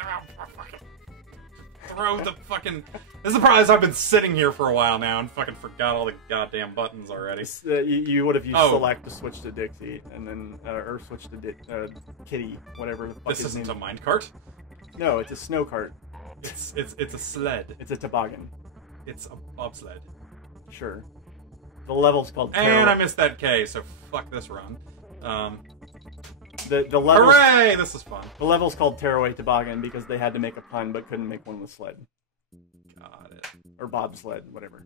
throw the fucking. This is the problem. Is I've been sitting here for a while now and fucking forgot all the goddamn buttons already. You would have used Oh. select to switch to Dixie, and then or switch to Kitty, whatever the fuck This his isn't a name. minecart. No, it's a snow cart. It's a sled. It's a toboggan. It's a bobsled. Sure. The level's called. And I missed that K, so fuck this run. The level. Hooray! This is fun. The level's called Tearaway Toboggan because they had to make a pun but couldn't make one with sled Got it. or bobsled, whatever.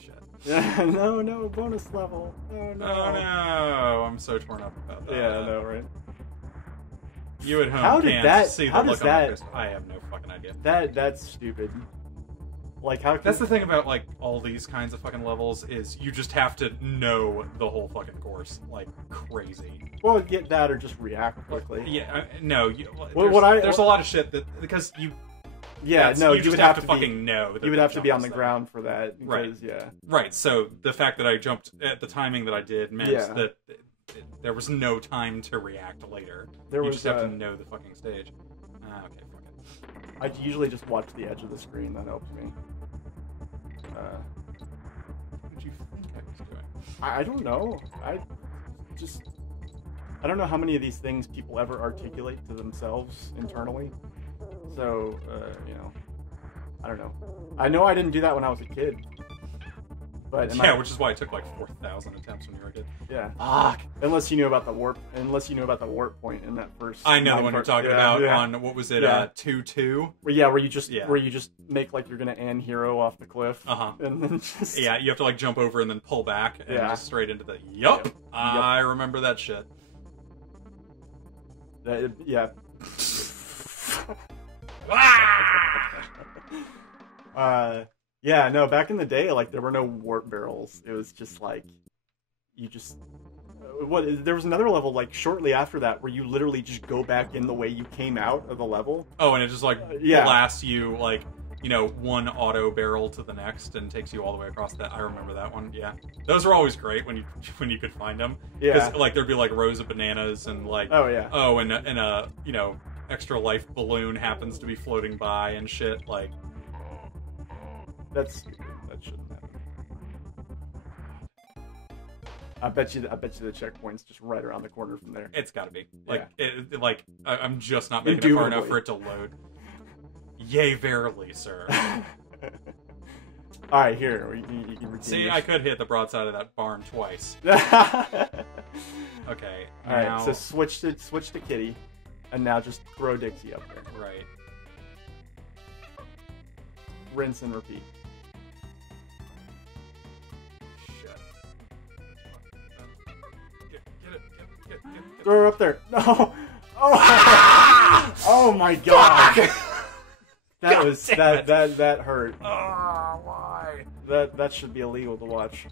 Shit. No, bonus level. Oh no. Oh no! I'm so torn up about that. Yeah, I know, right? You at home How did can't that- see the how look does on my that- face. I have no fucking idea. That's stupid. Like, how can... That's the thing about like all these kinds of fucking levels is you just have to know the whole fucking course like crazy. Well, get that or just react quickly. Yeah, no. There's a lot of shit that because you. Yeah, no, you you just would have have to to fucking be, know. That you would the have to be jump on the is there. ground for that. Right. Because, yeah. Right. So the fact that I jumped at the timing that I did meant Yeah. that there was no time to react later. There you was, just have to know the fucking stage. Okay, fuck it. I usually just watch the edge of the screen. That helps me. What did you think I was doing? I don't know. I don't know how many of these things people ever articulate to themselves internally. So, I don't know. I know I didn't do that when I was a kid. But Which is why it took like 4,000 attempts when you were a kid. yeah. Fuck. Unless you knew about the warp point in that first. I know the one you're minecart. talking Yeah, about yeah. on what was it? Yeah. 2-2. Where you just make like you're gonna Ann Hero off the cliff. Uh-huh. And then just Yeah, you have to like jump over and then pull back and Yeah. just straight into the. Yup. Yep. I remember that shit. Yeah. Yeah, no, back in the day, like, there were no warp barrels. It was just, like, you just... there was another level like shortly after that where you literally just go back in the way you came out of the level. Oh, and it just like yeah. blasts you like, you know, one auto barrel to the next and takes you all the way across that. I remember that one. Yeah, those were always great when you could find them. Yeah. Like there'd be like rows of bananas and like and a you know, extra life balloon happens to be floating by and shit. Like that's stupid. That shouldn't happen. I bet you the checkpoint's just right around the corner from there. It's got to be. Like I'm just not making it far enough for it to load. Yea, verily, sir. All right, here. You can see, I could hit the broadside of that barn twice. Okay. All right. So switch to Kitty, and now just throw Dixie up there. Right. Rinse and repeat. Shit. Get it. Throw her up there. No. Oh. Oh my God. That hurt. Oh, why? That should be illegal to watch.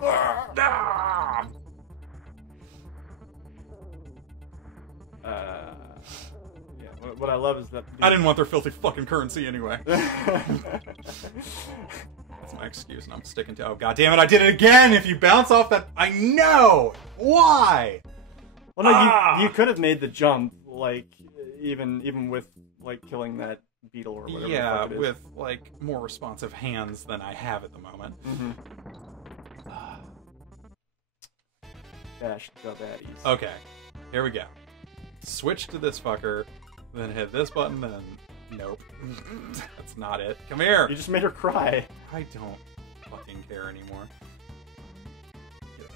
Yeah. What I love is that I didn't want their filthy fucking currency anyway. That's my excuse, and I'm sticking to. Oh god damn it! I did it again. If you bounce off that, I know why. Well, no, you could have made the jump like. Even with like killing that beetle or whatever. Yeah, the fuck it is. with like more responsive hands than I have at the moment. Dash the baddies. Okay, here we go. Switch to this fucker, then hit this button, then nope. That's not it. Come here. You just made her cry. I don't fucking care anymore. Get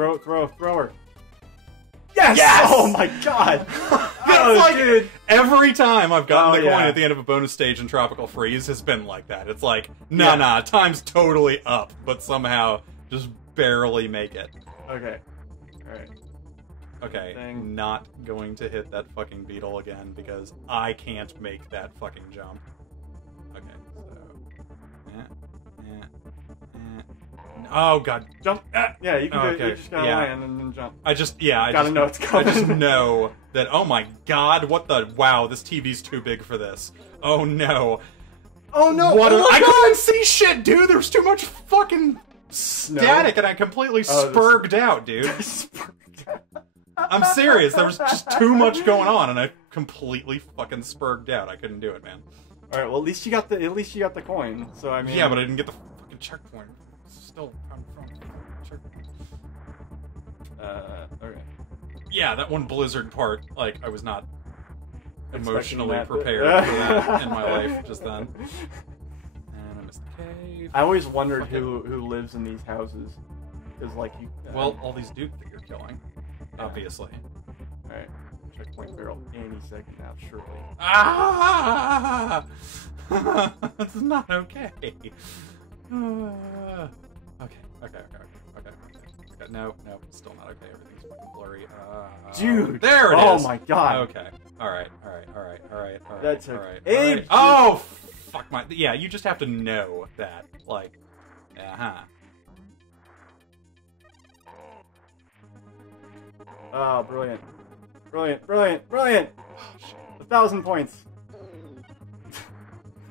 over Throw her. Yes! Oh my god! Oh, like, dude. Every time I've gotten the coin yeah. at the end of a bonus stage in Tropical Freeze has been like that. It's like, nah, time's totally up, but somehow just barely make it. Okay. Alright. Okay, Dang. not going to hit that fucking beetle again because I can't make that fucking jump. Okay, so... Oh god, jump! Yeah, you can do it. Okay. You just gotta land and then jump. I just know it's coming. I just know that. Oh my god! What the? Wow! This TV's too big for this. Oh no! Oh no! I couldn't see shit, dude. There's too much fucking static, and I completely spurged out, dude. I'm serious. There was just too much going on, and I completely fucking spurged out. I couldn't do it, man. All right. Well, at least you got the coin. So I mean. Yeah, but I didn't get the fucking checkpoint. Still, I'm from. Okay. Yeah, that one Blizzard part, like, I was not emotionally that, prepared for that in my life just then. And I missed the cave. I always wondered who lives in these houses. Because, like, you... well, all these dudes that you're killing, obviously. Alright. Checkpoint barrel any second now, surely. Ah! That's not okay. Okay. No, still not okay. Everything's fucking blurry. Dude! There it is! Oh my god! Okay. Alright. That took Alright. Oh, fuck my... Yeah, you just have to know that. Like, Oh, brilliant. Brilliant! Oh, shit. 1,000 points!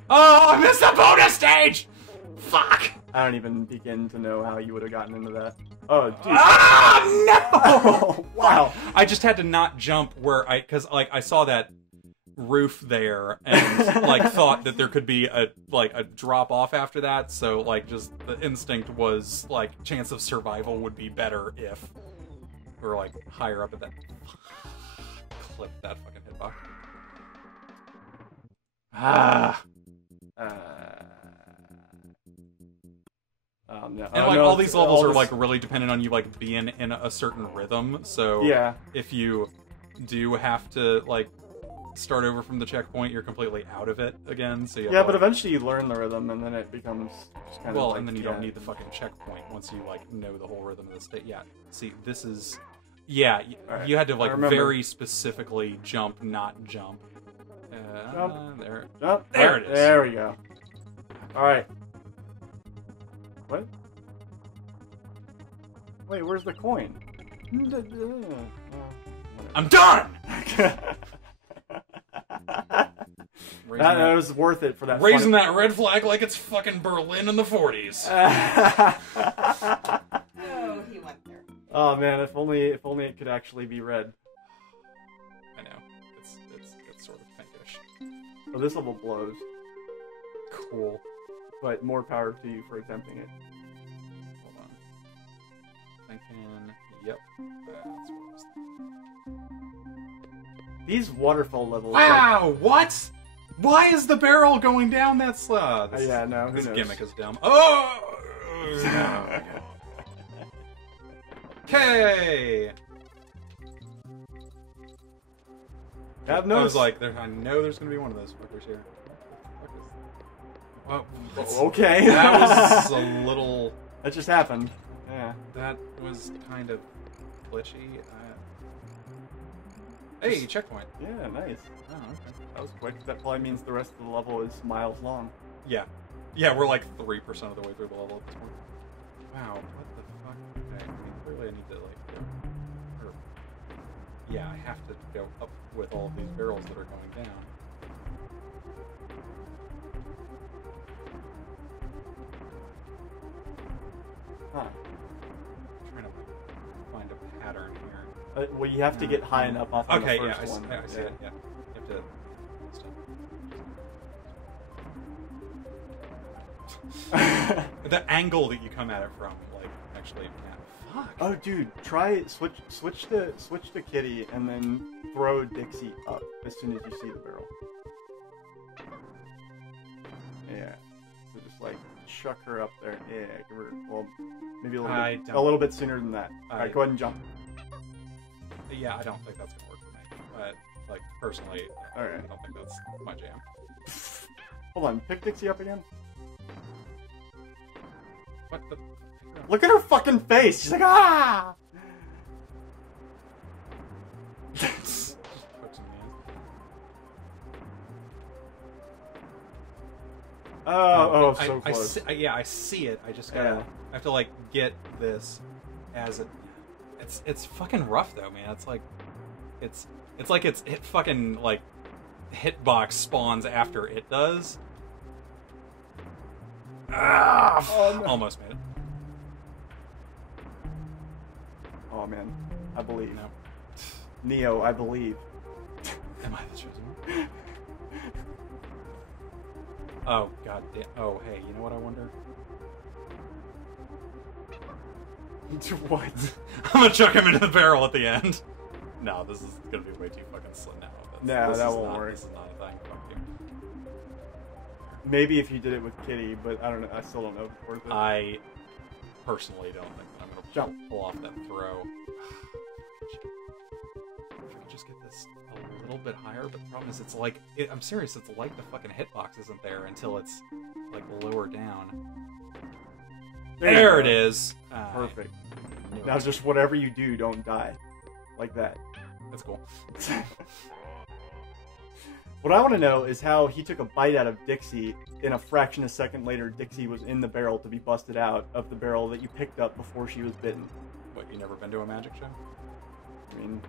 Oh, I missed the bonus stage! Fuck! I don't even begin to know how you would have gotten into that. Oh, dude. Ah, no! Oh, wow. I just had to not jump where because like I saw that roof there and like thought that there could be a drop off after that, so like just the instinct was like chance of survival would be better if we were like higher up at that. Clip that fucking hitbox. No. And like all these levels are like really dependent on you like being in a certain rhythm. So yeah, if you do have to like start over from the checkpoint, you're completely out of it again. So yeah, but eventually you learn the rhythm, and then it becomes just kind of like, and then you don't need the fucking checkpoint once you like know the whole rhythm of the state. Yeah, see, this is right. You had to like very specifically jump, not jump. Jump. There. Jump. There it is. There we go. All right. What? Wait, where's the coin? I'm done! That was worth it for that. Raising that red flag like it's fucking Berlin in the 40s. Oh, he went there. Oh man, if only it could actually be red. I know. It's sort of pinkish. Oh, this level blows. Cool. But more power to you for attempting it. Hold on. Thinking. Yep. That's what I was thinking. These waterfall levels. Wow! What? Why is the barrel going down that slow? Yeah, no. Who This knows? gimmick is dumb. Oh! No. Okay. I've I was noticed. like, I know there's gonna be one of those fuckers here. Oh, Okay. that was a little. That just happened. Yeah. That was kind of glitchy. Hey, checkpoint. Yeah, nice. Oh, okay. That was quick. That probably means the rest of the level is miles long. Yeah. Yeah, we're like 3% of the way through the level at this point. Wow, what the fuck? Okay, I mean, clearly I need to, like, go... Or, yeah, I have to go up with all of these barrels that are going down. Huh. I'm trying to find a pattern here. Well, you have to get high enough off of Okay, the yeah, first one. I see it, yeah. You have to... The angle that you come at it from, like, actually, man, fuck. Oh, dude, try switch to Kitty and then throw Dixie up as soon as you see the barrel. Yeah. So just like chuck her up there. Yeah, give her maybe a little bit sooner than that. All right, go ahead and jump. Yeah, I don't think that's gonna work for me. But like personally, All right. I don't think that's my jam. Hold on, pick Dixie up again. What the? Look at her fucking face. She's like, ah. Pokes in the ass. Oh, so close. I see it. I just gotta. Yeah. I have to like get this as it. It's fucking rough though, man. It's like it fucking like hitbox spawns after it does. Ah, Oh, no. almost made it. Oh man, I believe. No. Neo, I believe. Am I the chosen one? Oh god damn. Oh hey, you know what I wonder? What? I'm gonna chuck him into the barrel at the end. No, this is gonna be way too fucking slow now. No, that won't work. This is not a thing. Fuck you. Maybe if you did it with Kitty, but I don't know. I still don't know if it's worth it. I personally don't think that I'm gonna Jump. pull off that throw. If I could just get this a little bit higher, but the problem is it's like I'm serious. It's like the fucking hitbox isn't there until it's like lower down. There it is. Perfect. I knew Now it. just whatever you do, don't die. Like that. That's cool. What I want to know is how he took a bite out of Dixie, and a fraction of a second later, Dixie was in the barrel to be busted out of the barrel that you picked up before she was bitten. What, you never been to a magic show? I mean,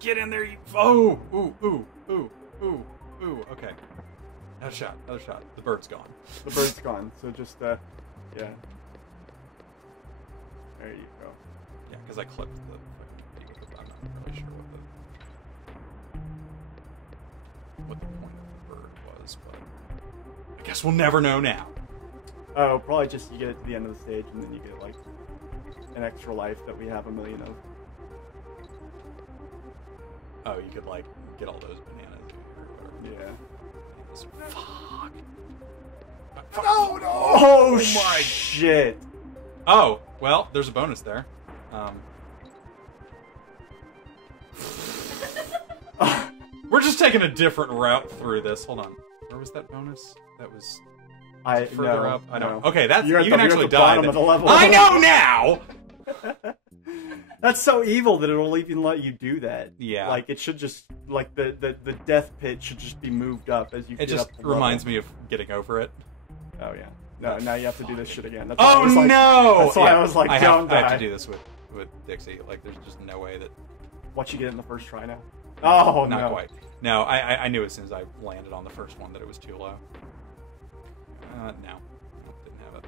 Get in there, you... Oh! Ooh. Okay. Another shot. The bird's gone. the bird's gone, so just, yeah. There you go. Yeah, because I clipped the fucking... I'm not really sure what the point of the bird was, but... I guess we'll never know now. Oh, probably just you get it to the end of the stage, and then you get, like, an extra life that we have a million of. Oh, you could, like, get all those bananas or whatever. Yeah. Fuck. Oh, no! Oh, my- shit! Oh, well, there's a bonus there. We're just taking a different route through this. Hold on. Where was that bonus? That was further up. I don't. know. Okay, that's You're at you the- can you're at actually the die. bottom of the level. I know now. That's so evil that it'll even let you do that. Yeah. Like, it should just, like, the death pit should just be moved up as you It get just up the reminds level. me of getting over it. Oh, yeah. No, now you have to do this shit again. That's Oh, why I was like, no! That's why Yeah, I was like, I don't have die. to do this with Dixie. Like, there's just no way that... What, you get it in the first try now? Oh, Not no. quite. No, I knew as soon as I landed on the first one that it was too low. No. Didn't have it.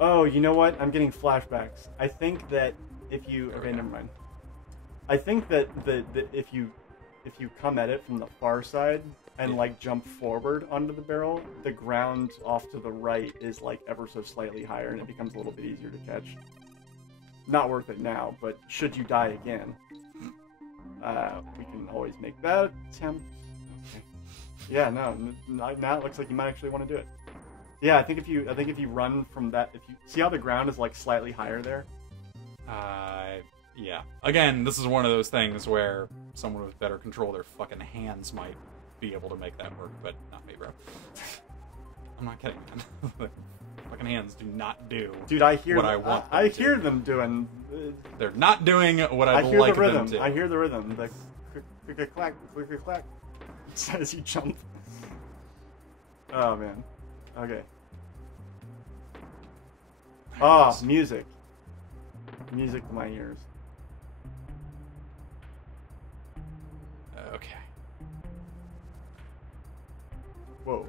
Oh, you know what? I'm getting flashbacks. I think that if you... Okay, never mind. I think that if you come at it from the far side and, like, jump forward onto the barrel, the ground off to the right is, like, ever so slightly higher, and it becomes a little bit easier to catch. Not worth it now, but should you die again, we can always make that attempt. Okay. Yeah, no, now it looks like you might actually want to do it. Yeah, I think if you run from that, if you see how the ground is like slightly higher there. Yeah. Again, this is one of those things where someone with better control of their fucking hands might be able to make that work, but not me, bro. I'm not kidding, man. Fucking hands do not do Dude, I hear what I want. I them to. hear them doing. They're not doing what I I'd hear like the rhythm. them to. I hear the rhythm. The click clack, click clack. As you jump. Oh man. Okay. Ah, music. Music to my ears. Okay. Whoa.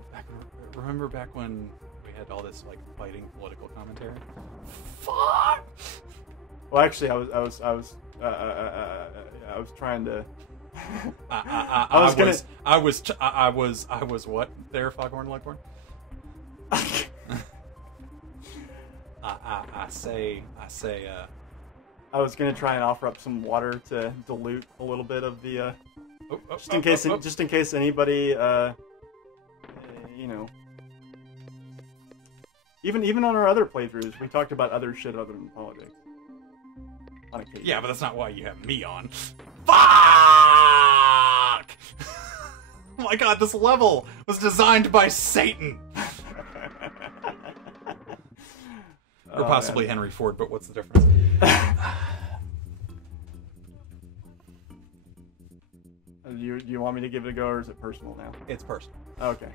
Remember back when we had all this like fighting political commentary? Fuck. Well, actually, I was trying to. I was what there, Foghorn Leghorn? I say. I was gonna try and offer up some water to dilute a little bit of the. Just in case anybody, you know. Even on our other playthroughs, we talked about other shit other than politics. On occasion. Yeah, but that's not why you have me on. Fuck! Oh my god, this level was designed by Satan. Or possibly man. Henry Ford, but what's the difference? Do you want me to give it a go, or is it personal now? It's personal. Okay.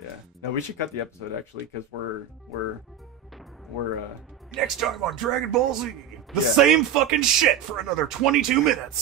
Yeah. No, we should cut the episode actually, because we're Next time on Dragon Ball Z, the Yeah. same fucking shit for another 22 minutes.